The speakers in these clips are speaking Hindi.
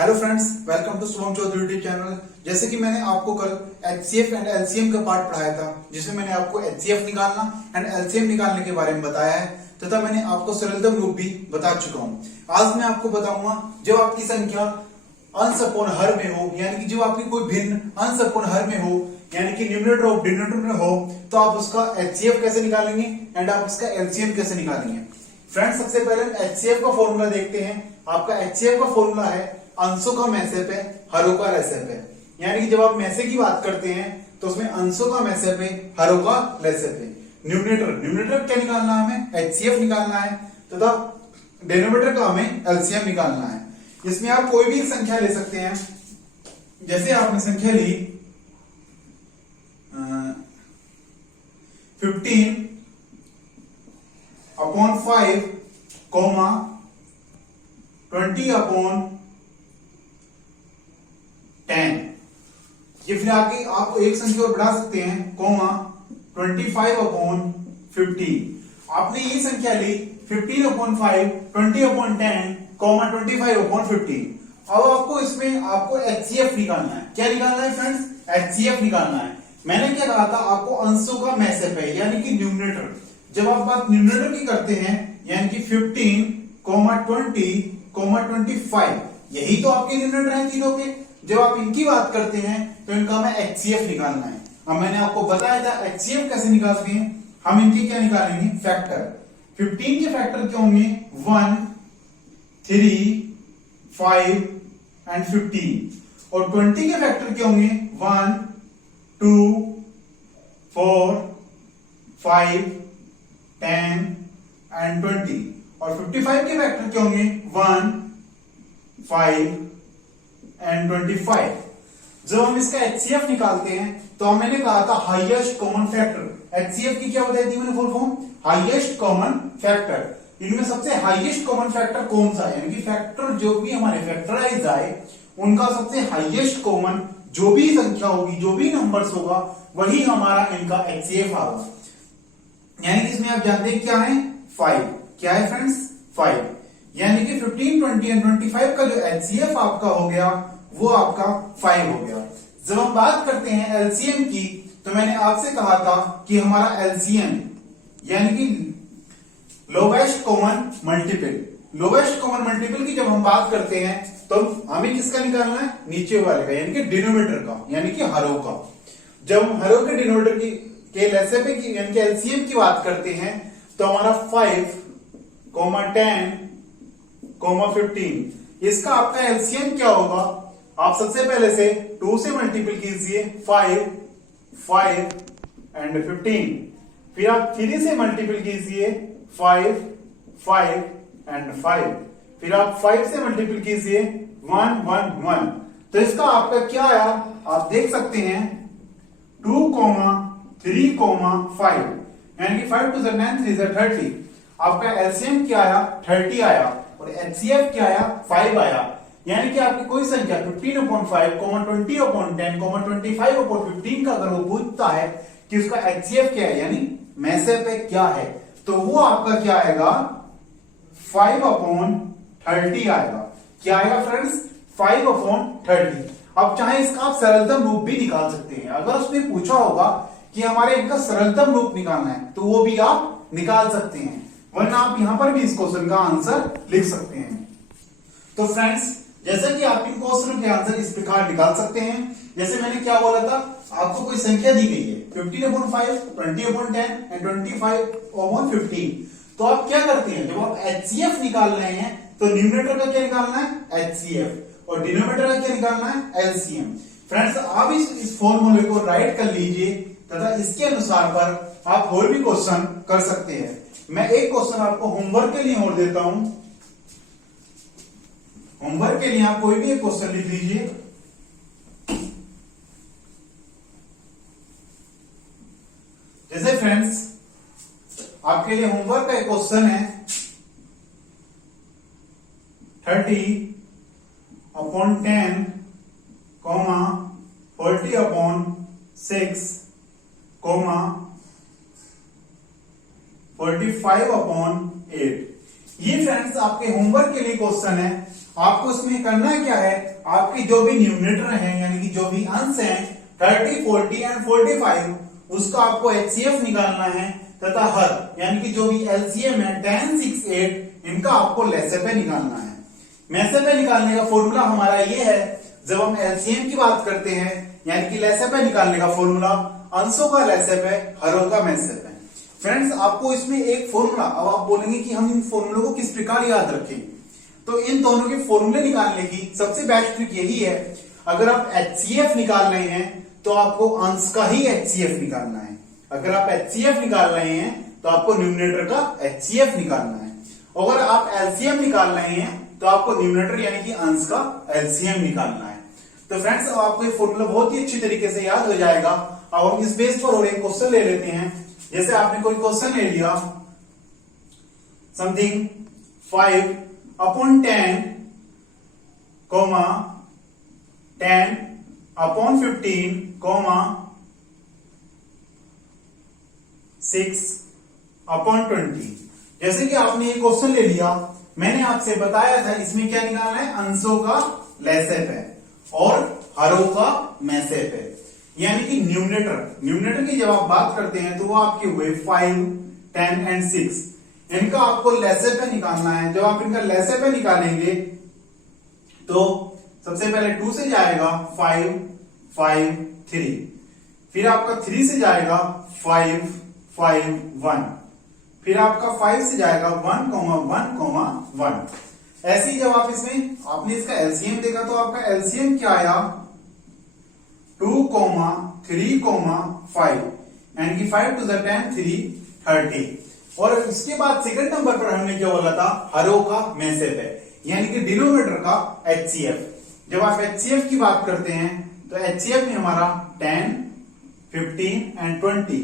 Hello friends, welcome to Shubham Chaudhary YouTube channel. जैसे कि मैंने आपको कल एचसीएफ एंड एलसीएम का पार्ट पढ़ाया था, जिसमें मैंने आपको एचसीएफ निकालना एंड एलसीएम निकालने के बारे में बताया है तथा मैंने आपको सरलतम रूप भी बता चुका हूं। आज मैं आपको बताऊंगा जब आपकी संख्या अंश अपॉन हर में हो, यानी कि जब आपकी कोई भिन्न अंश अपॉन हर में हो, यानी कि न्यूमरेटर और डिनोमिनेटर में हो, तो आप उसका एचसीएफ कैसे निकालेंगे एंड आप उसका एलसीएम कैसे निकालेंगे। फ्रेंड्स, सबसे पहले एचसीएफ का फॉर्मूला देखते हैं। आपका एचसीएफ का फॉर्मूला है अंशों का मैसेप है, हरों का लैसेप है। यानी कि जब आप मैसे की बात करते हैं तो उसमें अंशों का मैसेप है, हरों का लैसेप है। न्यूमरेटर क्या निकालना है, हमें एचसीएफ निकालना है तथा डिनोमिनेटर का हमें एलसीएम निकालना है। इसमें आप कोई भी संख्या ले सकते हैं। जैसे आपने संख्या ली 15 अपॉन 5 कोमा 20 अपॉन 10। ये फिर आगे आप एक संख्या और बढ़ा सकते हैं, कोमा 25 अपॉन 15। आपने ये संख्या ली 15 अपॉन 5, 20 अपॉन 10, कोमा 25 अपॉन 15। अब आपको इसमें आपको एचसीएफ निकालना है। क्या निकालना है फ्रेंड्स? एचसीएफ निकालना है। मैंने क्या कहा था आपको, अंशों का मैसेप है, यानी कि न्यूमरेटर। जब आप बात न्यूमरेटर की करते हैं, यानी कि 15, 20, 25, यही तो आपके न्यूमरेटर है तीनों के। जब आप इनकी बात करते हैं तो इनका हमें एचसीएफ निकालना है। अब मैंने आपको बताया था एचसीएफ कैसे निकालते हैं। हम इनकी क्या निकालेंगे, फैक्टर। 15 के फैक्टर क्या होंगे, 1, 3, 5 एंड 15। और 20 के फैक्टर क्या होंगे, 1, 2, 4, 5, 10 एंड 20। और 55 के फैक्टर क्या होंगे, 1, 5 एंड 25। जब हम इसका एचसीएफ निकालते हैं तो मैंने कहा था हाईएस्ट कॉमन फैक्टर। एचसीएफ की क्या बताई थी मैंने full form, highest common factor. इनमें सबसे हाईएस्ट कॉमन फैक्टर कौन सा है, यानी कि फैक्टर जो भी हमारे फैक्टराइज आए उनका सबसे हाईएस्ट कॉमन जो भी संख्या होगी, जो भी नंबर्स होगा, वही हमारा इनका एचसीएफ आएगा। यानी कि इसमें आप जानते हैं क्या है, 5। क्या है फ्रेंड्स, 5। यानी कि 15, 20 एंड 25 का जो एचसीएफ आपका हो गया वो आपका 5 हो गया। जब हम बात करते हैं एलसीएम की, तो मैंने आपसे कहा था कि हमारा एलसीएम यानी कि lowest common multiple, lowest common multiple की जब हम बात करते हैं तो हमें किसका निकालना है, नीचे वाले का, यानी कि डिनोमिनेटर का, यानी कि हरों का। जब हम हरों के डिनोमिनेटर की के लैसेप की यानी कि एलसीएम की बात करते हैं तो हमारा 5, 10, 15, इसका आपका एलसीएम क्या होगा। आप सबसे पहले से 2 से मल्टीपल कीजिए, 5, 5 एंड 15। फिर आप 3 से मल्टीपल कीजिए, 5, 5 एंड 5। फिर आप 5 से मल्टीपल कीजिए, 1, 1, 1। तो इसका आपका क्या आया, आप देख सकते हैं 2, 3, 5, यानी कि 5 to the 9 3 is 30। आपका एलसीएम क्या आया, 30 आया। और एचसीएफ क्या आया, 5 आया। यानी कि आपकी कोई संख्या 15 अपॉन 5, 20 अपॉन 10, 25 अपॉन 15 का अगर वो पूछता है कि उसका एचसीएफ क्या है, यानी मैसेप पे क्या है, तो वो आपका क्या आएगा, 5 अपॉन 30 आएगा। क्या आएगा फ्रेंड्स, 5 अपॉन 30। अब चाहे इसका आप सरलतम रूप भी निकाल सकते हैं। अगर उसने पूछा होगा कि हमारे इनका सरलतम रूप निकालना है तो वो भी आप निकाल सकते हैं, वरना आप यहां पर भी इस क्वेश्चन का आंसर लिख सकते हैं। तो फ्रेंड्स, जैसा कि आप इन क्वेश्चन के आंसर इस प्रकार निकाल सकते हैं। जैसे मैंने क्या बोला था, आपको कोई संख्या दी गई है 15 अपॉन 5, 20 अपॉन 10 एंड 25 अपॉन 15। तो आप क्या करते हैं, जब आप एचसीएफ निकाल रहे हैं तो न्यूमरेटर का क्या निकालना है, एचसीएफ, और डिनोमिनेटर का क्या निकालना है, एलसीएम। फ्रेंड्स, आप इस फॉर्मूले को राइट कर लीजिए तथा इसके अनुसार पर आप और भी क्वेश्चन कर सकते हैं। मैं एक क्वेश्चन आपको होमवर्क के लिए और देता हूं। होमवर्क के लिए आप कोई भी एक क्वेश्चन लिख लीजिए। जैसे फ्रेंड्स, आपके लिए होमवर्क का एक क्वेश्चन है 30 अपॉन 10, 40 अपॉन 6, 45 अपॉन 8। ये फ्रेंड्स आपके होमवर्क के लिए क्वेश्चन है। आपको इसमें करना क्या है, आपकी जो भी न्यूमरेटर है यानी कि जो भी अंश हैं 30, 40 एंड 45 उसका आपको एचसीएफ निकालना है, तथा हर यानी कि जो भी एलसीएम है 10, 6, 8 इनका आपको लसागु निकालना है। लसागु निकालने का फॉर्मूला हमारा ये है, जब हम एलसीएम की बात करते हैं यानी कि लसागु निकालने का फॉर्मूला अंशों का लसागु हरों का लसागु। फ्रेंड्स आपको इसमें एक फॉर्मूला, अब आप बोलेंगे कि हम इन फॉर्मूलों को किस प्रकार याद रखें, तो इन दोनों के फॉर्मूले निकालने की सबसे बेस्ट ट्रिक यही है, अगर आप एचसीएफ निकाल रहे हैं तो आपको अंश का ही एचसीएफ निकालना है। अगर आप एचसीएफ निकाल रहे हैं तो आपको न्यूमरेटर का एचसीएफ निकालना है, अगर आप एलसीएम निकाल रहे हैं तो आपको न्यूमरेटर यानी कि अंश का एलसीएम निकालना है। तो फ्रेंड्स अब आपको ये फॉर्मूला बहुत ही अच्छी तरीके से याद हो जाएगा। अब हम इस बेस पर और एक क्वेश्चन ले लेते हैं। जैसे आपने कोई क्वेश्चन ले लिया, समथिंग 5/10, 10/15, 6/20। जैसे कि आपने ये क्वेश्चन ले लिया, मैंने आपसे बताया था इसमें क्या निकालना है, अंशों का लसागु और हरों का लसागु, यानी कि न्यूमरेटर की जब आप बात करते हैं तो वो आपके हुए 5, 10 एंड 6, इनका आपको लसागु निकालना है। जब आप इनका लसागु निकालेंगे तो सबसे पहले 2 से जाएगा 5, 5, 3, फिर आपका 3 से जाएगा 5, 5, 1, फिर आपका 5 से जाएगा 1, 1, 1। ऐसे ही जब आप इसमें आपने इसका एलसीएम देखा तो आपका एलसीएम क्या आया, 2, 3, 5, यानी कि 5 to the 10, 3, 30। और इसके बाद सेकंड नंबर पर हमने क्या बोला था, हरों का लसागु यानी कि डिनोमिनेटर का एचसीएफ। जब आप एचसीएफ की बात करते हैं तो एचसीएफ में हमारा 10, 15 एंड 20,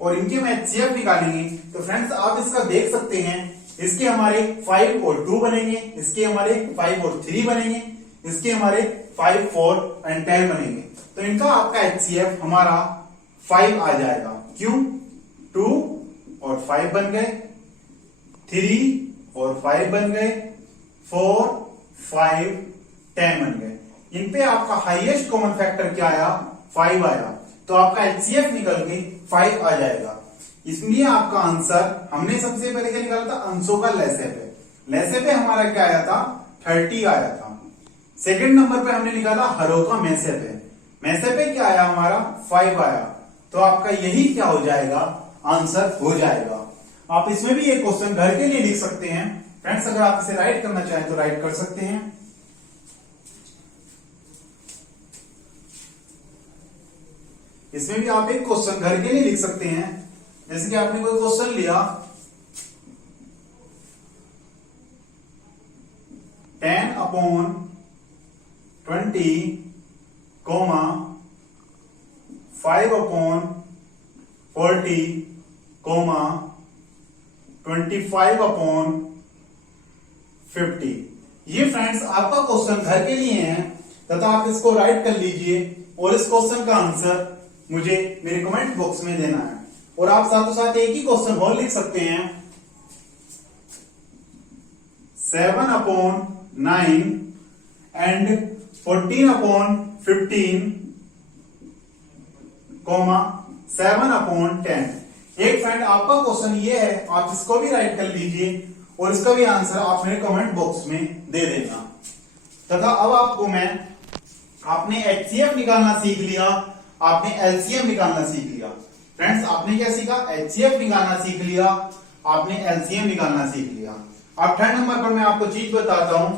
और इनके हम एचसीएफ निकालेंगे तो फ्रेंड्स आप इसका देख सकते हैं, इसके हमारे 5 और 2 बनेंगे, इसके हमारे 5 और 3 बनेंगे, इसके हमारे 5, 4 एंड 10 बनेंगे। तो इनका आपका एचसीएफ हमारा 5 आ जाएगा। क्यों, 2 और 5 बन गए, 3 और 5 बन गए, 4, 5, 10 बन गए। इन पे आपका हाईएस्ट कॉमन फैक्टर क्या आया, 5 आया, तो आपका एचसीएफ निकल के 5 आ जाएगा। इसलिए आपका आंसर, हमने सबसे पहले क्या निकाला था, अंशों का लसागु हमारा क्या आया था, 30 आया था। सेकंड नंबर पे हमने निकाला हरों का लसागु क्या आया हमारा, 5 आया, तो आपका यही क्या हो जाएगा, आंसर हो जाएगा। आप इसमें भी एक क्वेश्चन घर के लिए लिख सकते हैं फ्रेंड्स, अगर आप इसे राइट करना चाहें तो राइट कर सकते हैं। इसमें भी आप एक क्वेश्चन घर के लिए लिख सकते हैं। जैसे कि आपने कोई क्वेश्चन लिया, 10/20, 5/40, 25/50। ये फ्रेंड्स आपका क्वेश्चन घर के लिए है, तथा आप इसको राइट कर लीजिए और इस क्वेश्चन का आंसर मुझे मेरे कमेंट बॉक्स में देना है। और आप साथों साथ एक ही क्वेश्चन और लिख सकते हैं, 7/9 एंड 14/15, 7/10। एक फ्रेंड आपका क्वेश्चन ये है, आप इसको भी राइट कर लीजिए और इसका भी आंसर आप मेरे कमेंट बॉक्स में दे देना। तथा अब आपको आपने एचसीएफ निकालना सीख लिया, आपने एलसीएम निकालना सीख लिया। फ्रेंड्स आपने क्या सीखा, एचसीएफ निकालना सीख लिया, आपने एलसीएम निकालना सीख लिया। अब थर्ड नंबर पर मैं आपको चीज बताता हूं,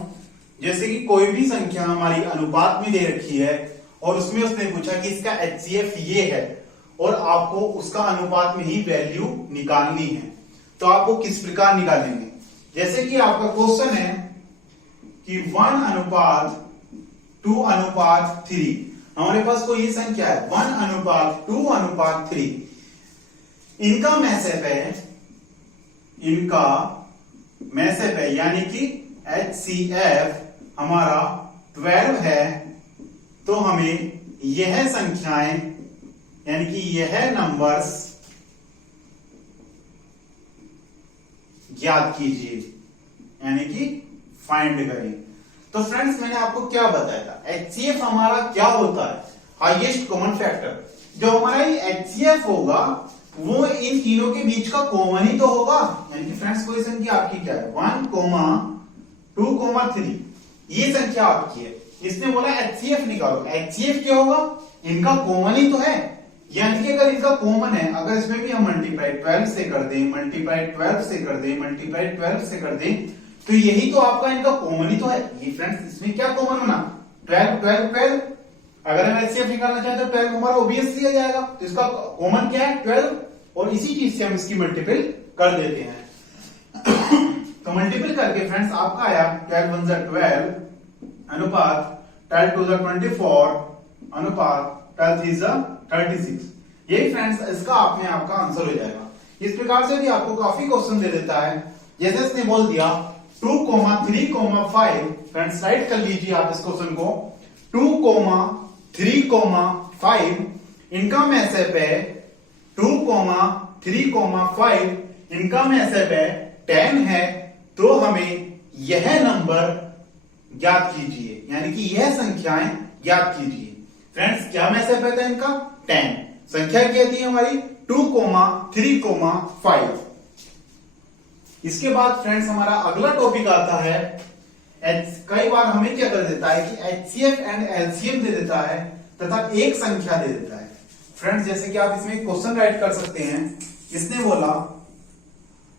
जैसे कि कोई भी संख्या हमारी अनुपात में दे रखी है और उसमें उसने पूछा कि इसका एचसीएफ ये है और आपको उसका अनुपात में ही वैल्यू निकालनी है, तो आपको किस प्रकार निकालेंगे। जैसे कि आपका क्वेश्चन है कि 1:2:3, हमारे पास कोई ये संख्या है 1:2:3, इनका मैसेप है यानी कि HCF हमारा 12 है, तो हमें यह संख्याएं यानी कि यह नंबर्स ज्ञात कीजिए, यानी कि फाइंड करें। तो फ्रेंड्स मैंने आपको क्या बताया था, एचसीएफ हमारा क्या होता है, हाईएस्ट कॉमन फैक्टर। जो हमारा ये एचसीएफ होगा वो इन तीनों के बीच का कॉमन ही तो होगा। यानी कि फ्रेंड्स कोई संख्या आपकी क्या है 1, 2, 3, ये संख्या आपकी है। इसने बोला एचसीएफ निकालो, एचसीएफ क्या होगा, इनका कॉमन ही तो है। यानी कि अगर इनका कॉमन है, अगर इसमें भी हम मल्टीप्लाई 12 से कर दें, मल्टीप्लाई 12 से कर दें, मल्टीप्लाई 12 से कर दें, तो यही तो आपका इनका कॉमन ही तो है। ये फ्रेंड्स इसमें क्या कॉमन होना, 12 12 12। अगर हम एचसीएफ निकालना चाहें तो 12 हमारा ओबीएसली आ जाएगा, तो इसका कॉमन क्या है 12, और इसी चीज से हम इसकी मल्टीपल कर देते हैं। तो मल्टीपल करके फ्रेंड्स आपका आया 12 1 12 अनुपात 12 2 24 अनुपात 12 3 36। यही फ्रेंड्स इसका आपने आपका आंसर हो जाएगा। इस प्रकार से भी आपको काफी क्वेश्चन दे देता है। जैसे इसने बोल दिया 2, 3, 5, फ्रेंड्स राइट कर लीजिए आप इस क्वेश्चन को। 2, 3, 5 इनका मैसेप है 2, 3, 5 इनका मैसेप है 10 है, तो हमें यह नंबर ज्ञात कीजिए, यानी कि यह संख्याएं ज्ञात कीजिए। फ्रेंड्स क्या मैसेप है इनका 10, संख्या क्या थी हमारी 2, 3, 5। इसके बाद फ्रेंड्स हमारा अगला टॉपिक आता है कई बार हमें क्या कर देता है कि एचसीएफ एंड एलसीएम दे देता है तथा एक संख्या दे देता है। फ्रेंड्स जैसे कि आप इसमें क्वेश्चन राइट कर सकते हैं। इसने बोला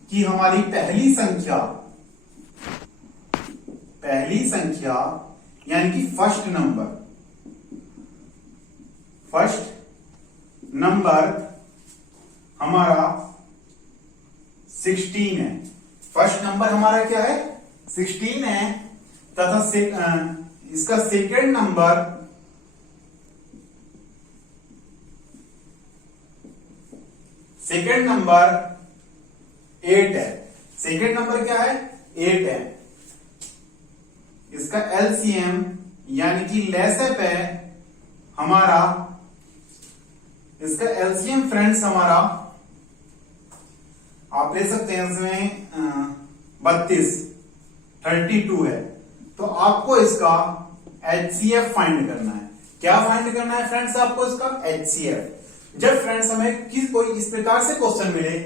कि हमारी पहली संख्या यानी कि फर्स्ट नंबर हमारा 16 है। फर्स्ट नंबर हमारा क्या है 16 है, तथा इसका सेकेंड नंबर नंबर 8 है। सेकेंड नंबर क्या है 8 है। इसका एलसीएम यानी कि लेसेप है हमारा, इसका एलसीएम फ्रेंड्स हमारा आप ले सकते हैं इसमें 32 है। तो आपको इसका एचसीएफ फाइंड करना है। क्या फाइंड करना है फ्रेंड्स आपको इसका एचसीएफ। जब फ्रेंड्स हमें कोई इस प्रकार से क्वेश्चन मिले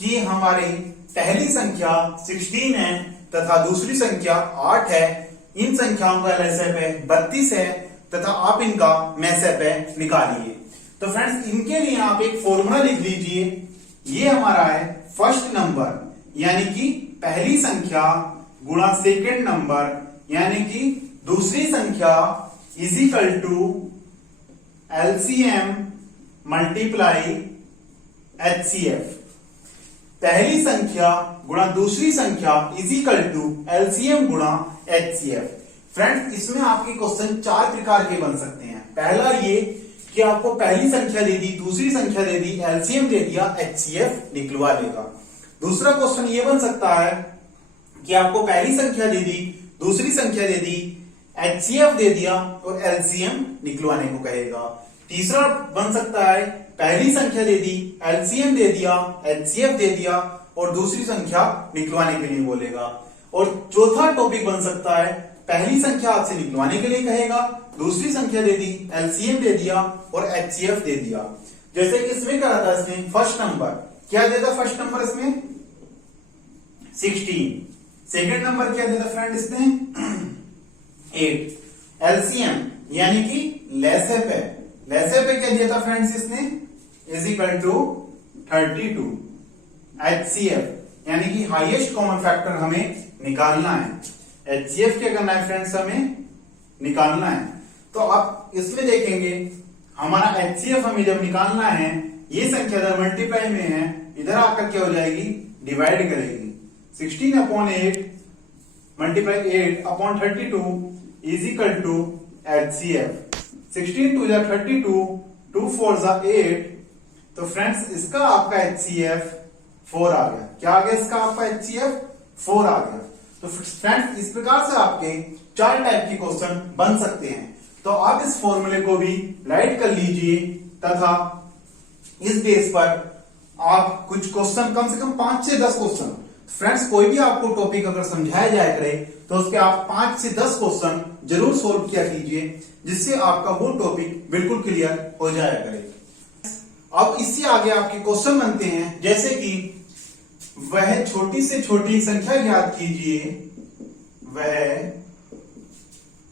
कि हमारी पहली संख्या 16 है तथा दूसरी संख्या 8 है, इन संख्याओं का एलसीएम है 32 है तथा आप इनका मैसेप है निकालिए। तो फ्रेंड्स इनके लिए आप एक फॉर्मूला लिख लीजिए। ये हमारा है फर्स्ट नंबर यानी कि पहली संख्या गुणा सेकेंड नंबर यानी कि दूसरी संख्या is equal to LCM multiply HCF. पहली संख्या गुणा दूसरी संख्या इज इक्वल टू एलसीएम गुणा एचसीएफ। फ्रेंड्स इसमें आपके क्वेश्चन 4 प्रकार के बन सकते हैं। पहला ये कि आपको पहली संख्या दे दी, दूसरी संख्या दे दी, एलसीएम दे दिया, एचसीएफ निकलवा लेगा। दूसरा क्वेश्चन ये बन सकता है कि आपको पहली संख्या दे दी, दूसरी संख्या दे दी, एचसीएफ दे दिया और एलसीएम निकलवाने को कहेगा। तीसरा बन सकता है पहली संख्या दे दी, एलसीएम दे दिया, एचसीएफ दे दिया और दूसरी संख्या निकलवाने के लिए बोलेगा। और चौथा टॉपिक बन सकता है पहली संख्या आपसे निकलवाने के लिए कहेगा, दूसरी संख्या दे दी, एलसीएम दे दिया और एचसीएफ दे दिया। जैसे कि इसमें करा था इसने फर्स्ट नंबर, क्या देता फर्स्ट नंबर इसमें 16, सेकेंड नंबर क्या देता फ्रेंड इसमें 8, एलसीएम यानी कि लेसेप है, लेसेप क्या दिया था फ्रेंड्स इसने इज इक्वल टू 32, एचसीएफ यानी कि हाईएस्ट कॉमन फैक्टर हमें निकालना है। एचसीएफ क्या करना है फ्रेंड्स हमें निकालना है। तो आप इसमें देखेंगे हमारा एचसीएफ हमें जब निकालना है, ये संख्या इधर मल्टीप्लाई में है, इधर आकर क्या हो जाएगी डिवाइड करेगी। 16/8 multiply 8/32 is equal to HCF. 16 2 32, 2 4 8। तो फ्रेंड्स इसका आपका एचसीएफ 4 आ गया। क्या आ गया इसका आपका एचसीएफ 4 आ गया। तो फ्रेंड्स इस प्रकार से आपके 4 टाइप के क्वेश्चन बन सकते हैं। तो आप इस फॉर्मूले को भी राइट कर लीजिए तथा इस बेस पर आप कुछ क्वेश्चन कम से कम 5 से 10 क्वेश्चन फ्रेंड्स कोई भी आपको टॉपिक अगर समझाया जाया करे तो उसके आप 5 से 10 क्वेश्चन जरूर सोल्व किया कीजिए, जिससे आपका वो टॉपिक बिल्कुल क्लियर हो जाया करे। अब इससे आगे आपके क्वेश्चन बनते हैं, जैसे कि वह छोटी से छोटी संख्या ज्ञात कीजिए, वह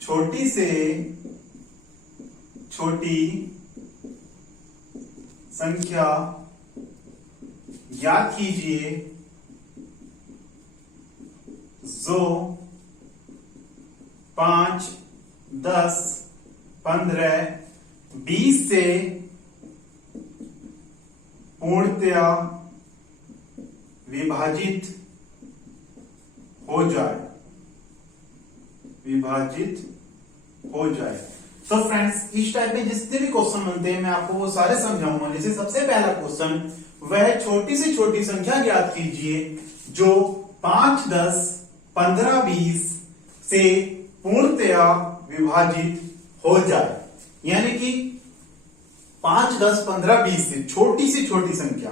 छोटी से छोटी संख्या ज्ञात कीजिए जो 5, 10, 15, 20 से पूर्णतया विभाजित हो जाए, विभाजित हो जाए। तो फ्रेंड्स इस टाइप में जितने भी क्वेश्चन बनते हैं मैं आपको वो सारे समझाऊंगा। जैसे सबसे पहला क्वेश्चन, वह छोटी से छोटी संख्या ज्ञात कीजिए जो 5, 10, 15, 20 से पूर्णतया विभाजित हो जाए। यानी कि 5, 10, 15, 20 से छोटी संख्या।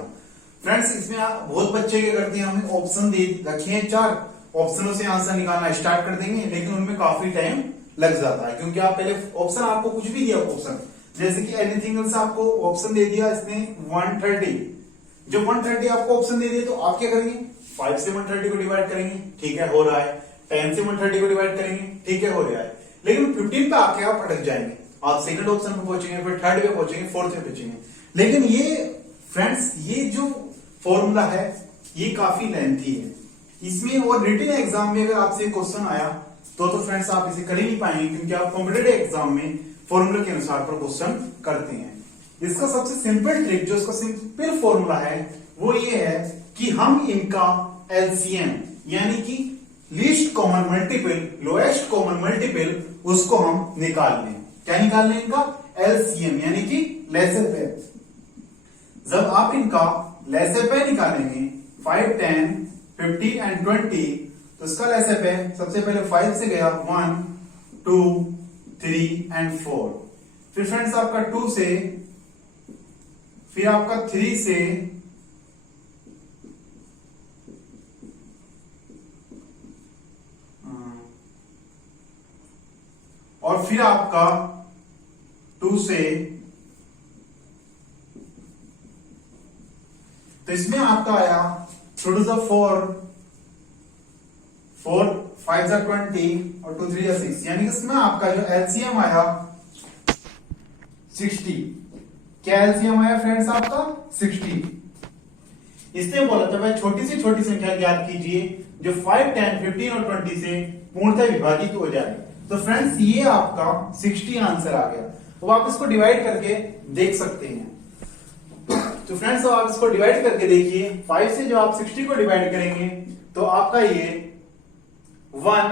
फ्रेंड्स इसमें बहुत बच्चे क्या करते हैं, हमें ऑप्शन दे रखे हैं 4 ऑप्शनों से आंसर निकालना स्टार्ट कर देंगे, लेकिन उनमें काफी टाइम लग जाता है, क्योंकि आप पहले ऑप्शन आपको कुछ भी दिया ऑप्शन, जैसे कि एनीथिंग एल्स आपको ऑप्शन दे दिया इसने 130, जब 130 आपको ऑप्शन दे दिया तो आप क्या करेंगे, 5 से 130 को डिवाइड करेंगे, ठीक है हो रहा है, 10 से 130 को डिवाइड करेंगे, ठीक है हो रहा है, लेकिन 15 पे आके आप अटक जाएंगे, आप सेकंड ऑप्शन पे पहुंचेंगे, फिर थर्ड पे पहुंचेंगे, फोर्थ पे पहुंचेंगे। लेकिन ये फ्रेंड्स ये जो फॉर्मूला है ये काफी लेंथी है, इसमें और रिटन एग्जाम में अगर आपसे क्वेश्चन आया तो फ्रेंड्स आप इसे कर ही नहीं पाएंगे, क्योंकि आप कॉम्पिटेटिव एग्जाम में फॉर्मूला के अनुसार पर क्वेश्चन करते हैं। इसका सबसे सिंपल ट्रिक, जो इसका सिंपल फॉर्मूला है वो ये है कि हम इनका एलसीएम यानी कि least common multiple, lowest common multiple, उसको हम निकाल लें। क्या निकाल लें, इनका एलसीएम यानी कि लेसर पे। जब आप इनका लेसर पे निकालेंगे 5, 10, 15 एंड 20, तो इसका लेसर पे सबसे पहले 5 से गया 1, 2, 3 एंड 4, फिर फ्रेंड्स आपका 2 से, फिर आपका 3 से, और फिर आपका 2 से, तो इसमें आपका आया 2 to the 4, 4, 5 जा 20 और 2, 3 जा 6, यानी कि इसमें आपका जो एलसीएम आया 60। क्या एलसीएम आया फ्रेंड्स आपका 60। इसने बोला था भाई छोटी से छोटी संख्या ज्ञात कीजिए जो 5, 10, 15 और 20 से पूर्णतः विभाजित हो जाए। तो फ्रेंड्स ये आपका 60 आंसर आ गया। अब आप इसको डिवाइड करके देख सकते हैं। तो फ्रेंड्स आप इसको डिवाइड करके देखिए, 5 से जो आप 60 को डिवाइड करेंगे तो आपका ये 1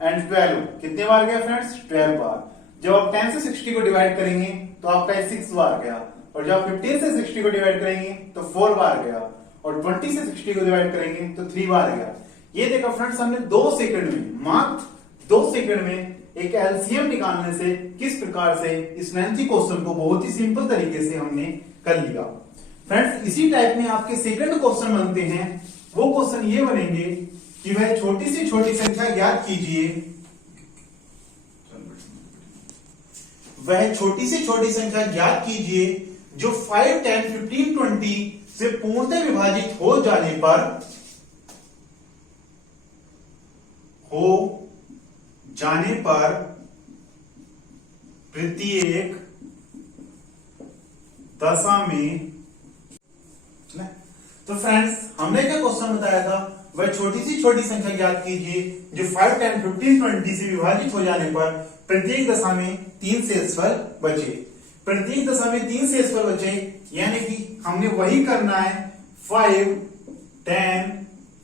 एंड 12 कितने बार गया फ्रेंड्स, 12 बार। जब आप 10 से 60 को डिवाइड करेंगे तो आपका 6 बार गया, और जब आप 15 से 60 को डिवाइड करेंगे तो 4 बार गया, और 20 से 60 को डिवाइड करेंगे तो 3 बार गया। ये देखो फ्रेंड्स हमने 2 सेकंड में, मात्र 2 सेकंड में एक एलसीएम निकालने से किस प्रकार से इस लेंथी क्वेश्चन को बहुत ही सिंपल तरीके से हमने कर लिया। फ्रेंड्स इसी टाइप में आपके सेकंड क्वेश्चन बनते हैं। वो क्वेश्चन ये बनेंगे कि वह छोटी से छोटी संख्या ज्ञात कीजिए, वह छोटी से छोटी संख्या ज्ञात कीजिए जो 5, 10, 15, 20 से पूर्णतः विभाजित हो जाने पर प्रत्येक दशा में। तो फ्रेंड्स हमने क्या क्वेश्चन बताया था, वह छोटी सी छोटी संख्या ज्ञात कीजिए जो 5, 10, 15, 20 से विभाजित हो जाने पर प्रत्येक दशा में 3 शेषफल बचे। प्रत्येक दशा में 3 शेषफल बचे, यानी कि हमने वही करना है 5, 10,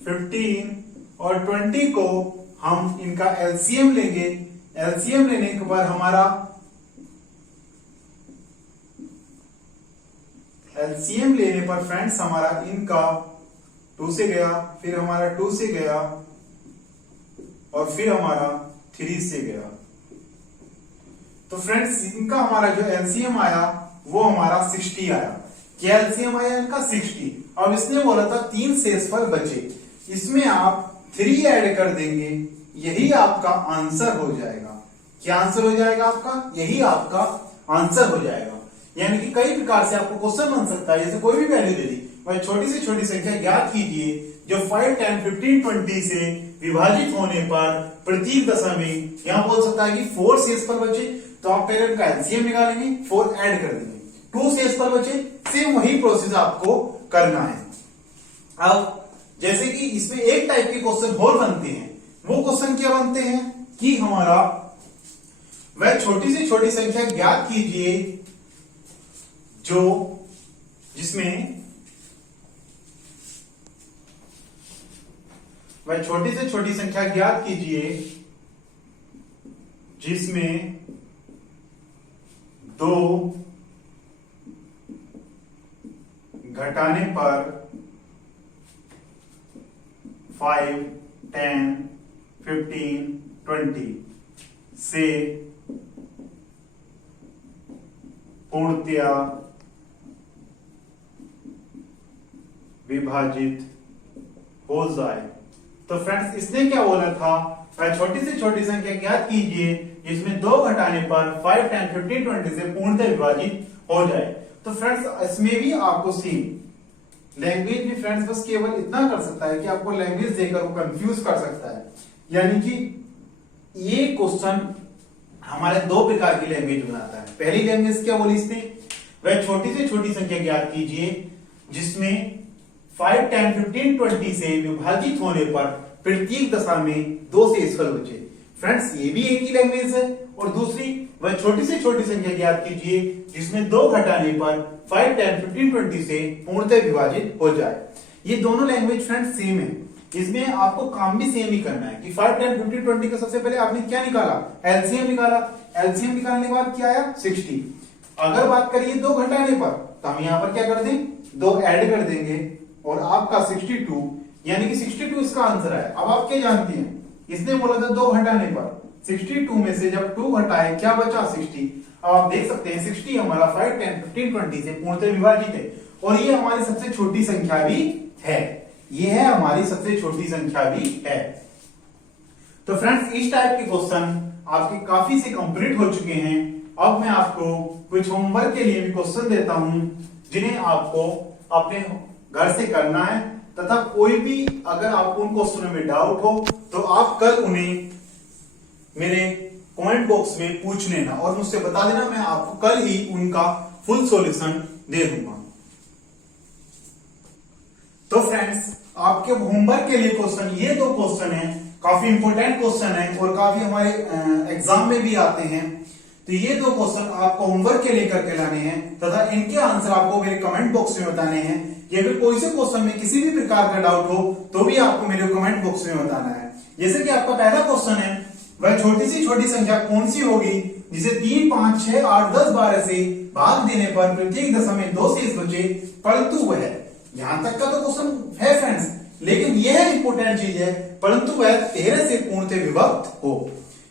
15 और 20 को हम इनका एलसीएम लेंगे। एलसीएम लेने के बाद हमारा एलसीएम लेने पर फ्रेंड्स हमारा इनका 2 से गया, फिर हमारा 2 से गया, और फिर हमारा 3 से गया। तो फ्रेंड्स इनका हमारा जो एलसीएम आया वो हमारा 60 आया। क्या एलसीएम आया इनका 60। अब इसने बोला था 3 शेषफल बचे। इसमें आप 3 ऐड कर देंगे, यही आपका आंसर हो जाएगा। क्या आंसर हो जाएगा आपका? यही आपका आंसर हो जाएगा। यानी कि कई प्रकार से आपको क्वेश्चन बन सकता है, जैसे कोई भी वैल्यू दे दी, वह छोटी से छोटी संख्या ज्ञात कीजिए जो 5, 10, 15, 20 से विभाजित होने पर प्रत्येक दशा में, यहां बोल सकता है कि 4 शेष पर बचे, तो आप पहले उनका एलसीएम निकालेंगे, 4 ऐड कर देंगे, 2 शेष पर बचे, सेम वही प्रोसेस आपको करना है। अब जैसे कि इसमें एक टाइप के क्वेश्चन और बनते हैं, वो क्वेश्चन क्या बनते हैं कि हमारा वह छोटी से छोटी संख्या ज्ञात कीजिए जो जिसमें वह छोटी से छोटी संख्या ज्ञात कीजिए जिसमें 2 घटाने पर 5, 10, 15, 20 से पूर्णतया विभाजित हो जाए। तो फ्रेंड्स इसने क्या बोला था, वह छोटी से छोटी संख्या ज्ञात कीजिए जिसमें 2 घटाने पर 5, 10, 15, 20 से पूर्णतः विभाजित हो जाए। तो फ्रेंड्स इसमें भी आपको सेम लैंग्वेज भी फ्रेंड्स बस केवल इतना कर सकता है कि आपको लैंग्वेज देकर वो कंफ्यूज कर सकता है। यानी कि ये क्वेश्चन हमारे 2 प्रकार की लैंग्वेज बनाता है। पहली लैंग्वेज क्या बोली इसने, वह छोटी से छोटी संख्या ज्ञात कीजिए जिसमें 5, 10, 15, 20 से विभाजित होने पर प्रत्येक दशा में 2 शेषफल बचे। फ्रेंड्स ये भी एक ही लैंग्वेज है। और दूसरी, वह छोटी से छोटी संख्या ज्ञात कीजिए जिसमें 2 घटाने पर 5, 10, 15, 20 से पूर्णतः विभाजित हो जाए। ये दोनों लैंग्वेज फ्रेंड्स सेम है। इसमें आपको काम भी सेम ही करना है कि 5, 10, 15, 20 का सबसे पहले आपने क्या निकाला, एलसीएम निकाला। एलसीएम निकालने के बाद क्या आया, 60। अगर बात करिए 2 घटाने पर, तो हम यहां पर क्या कर दें, 2 ऐड कर देंगे और आपका 62, यानी कि 62 इसका आंसर है। अब आप क्या जानते हैं, इसने बोला था 2 घटाने पर, 62 में से जब 2 घटाए क्या बचा, 60। अब आप देख सकते हैं 60 हमारा 5, 10, 15, 20 से पूर्णतः विभाजित है और ये हमारी सबसे छोटी संख्या भी है। ये है हमारी सबसे छोटी संख्या भी है। तो फ्रेंड्स इस टाइप के क्वेश्चन आपके काफी से कंप्लीट हो चुके हैं। अब मैं आपको कुछ होमवर्क के लिए भी क्वेश्चन देता हूं जिन्हें आपको अपने घर से करना है, तथा कोई भी अगर आपको उन क्वेश्चनों में डाउट हो तो आप कल उन्हें मेरे कमेंट बॉक्स में पूछ लेना और मुझसे बता देना, मैं आपको कल ही उनका फुल सॉल्यूशन दे दूंगा। तो फ्रेंड्स आपके होमवर्क के लिए क्वेश्चन, ये 2 क्वेश्चन हैं, काफी इंपॉर्टेंट क्वेश्चन है और काफी हमारे एग्जाम में भी आते हैं। तो ये 2 क्वेश्चन आपको होमवर्क के लिए करके लाने हैं तथा इनके आंसर आपको मेरे कमेंट बॉक्स में बताने हैं। ये भी कोई से क्वेश्चन में किसी भी प्रकार का डाउट हो तो भी आपको मेरे कमेंट बॉक्स में बताना है। जैसे कि आपका पहला क्वेश्चन है, वह छोटी सी छोटी संख्या कौन सी होगी जिसे 3, 5, 6, 8, 10, 12 से भाग देने पर प्रत्येक दशा में 2 शेष बचे, परंतु वह, यहां तक का तो क्वेश्चन है फ्रेंड्स, लेकिन यह इंपॉर्टेंट चीज है, परंतु वह 13 से पूर्णतः विभक्त हो।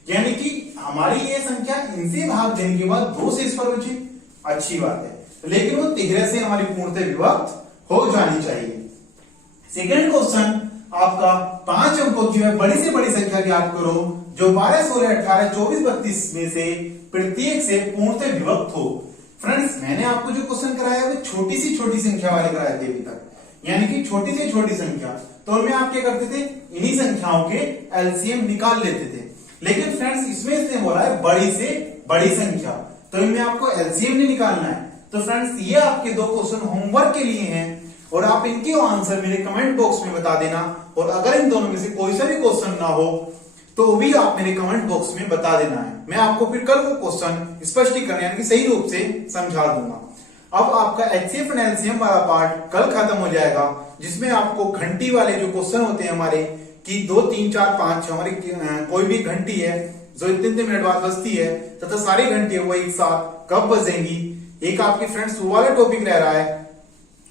यानी कि हमारी ये संख्या इनसे भाग देने के बाद 2 शेष पर बचे, अच्छी बात है, लेकिन वो 13 से हमारी पूर्णतः विभक्त हो जानी चाहिए। सेकंड क्वेश्चन आपका 5 अंकों की वह बड़ी से बड़ी संख्या ज्ञात करो जो 12, 16, 18, 24, 32 में से प्रत्येक से पूर्णतः विभक्त हो। फ्रेंड्स मैंने आपको जो क्वेश्चन कराया वो छोटी सी छोटी संख्या वाले कराए थे अभी तक, यानी कि छोटी से छोटी संख्या, तो उनमें आप क्या करते थे, इन्हीं संख्याओं के एलसीएम निकाल लेते थे। लेकिन फ्रेंड्स इसमें इसने बोला है बड़ी से बड़ी संख्या, तो इनमें आपको एलसीएम नहीं निकालना है। तो फ्रेंड्स ये आपके 2 क्वेश्चन होमवर्क के लिए हैं और आप इनके आंसर मेरे कमेंट बॉक्स में बता देना। और अगर इन दोनों में से कोई सा भी क्वेश्चन ना हो तो भी आप मेरे कमेंट बॉक्स में बता देना है, मैं आपको फिर कल वो क्वेश्चन स्पष्टीकरण यानी कि सही रूप से समझा दूंगा। अब आपका एचसीएफ एंड एलसीएम वाला पार्ट कल खत्म हो जाएगा, जिसमें आपको घंटी वाले जो क्वेश्चन होते हैं हमारे कि 2, 3, 4, 5 हमारी कोई भी घंटी है जो इतने मिनट बाद बजती है तथा सारी घंटी वो एक साथ कब बजेंगी, एक आपके फ्रेंड्स वो वाला टॉपिक रह रहा है।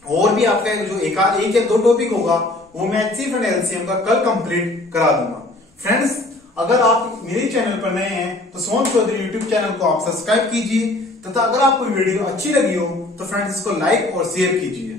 और भी आपका जो एक या 2 टॉपिक होगा वो मैं एचसीएफ एंड एलसीएम का कल कंप्लीट करा दूंगा। फ्रेंड्स अगर आप मेरे चैनल पर नए हैं तो सोम चौधरी यूट्यूब चैनल को आप सब्सक्राइब कीजिए तथा अगर आपको वीडियो अच्छी लगी हो तो फ्रेंड्स इसको लाइक और शेयर कीजिए।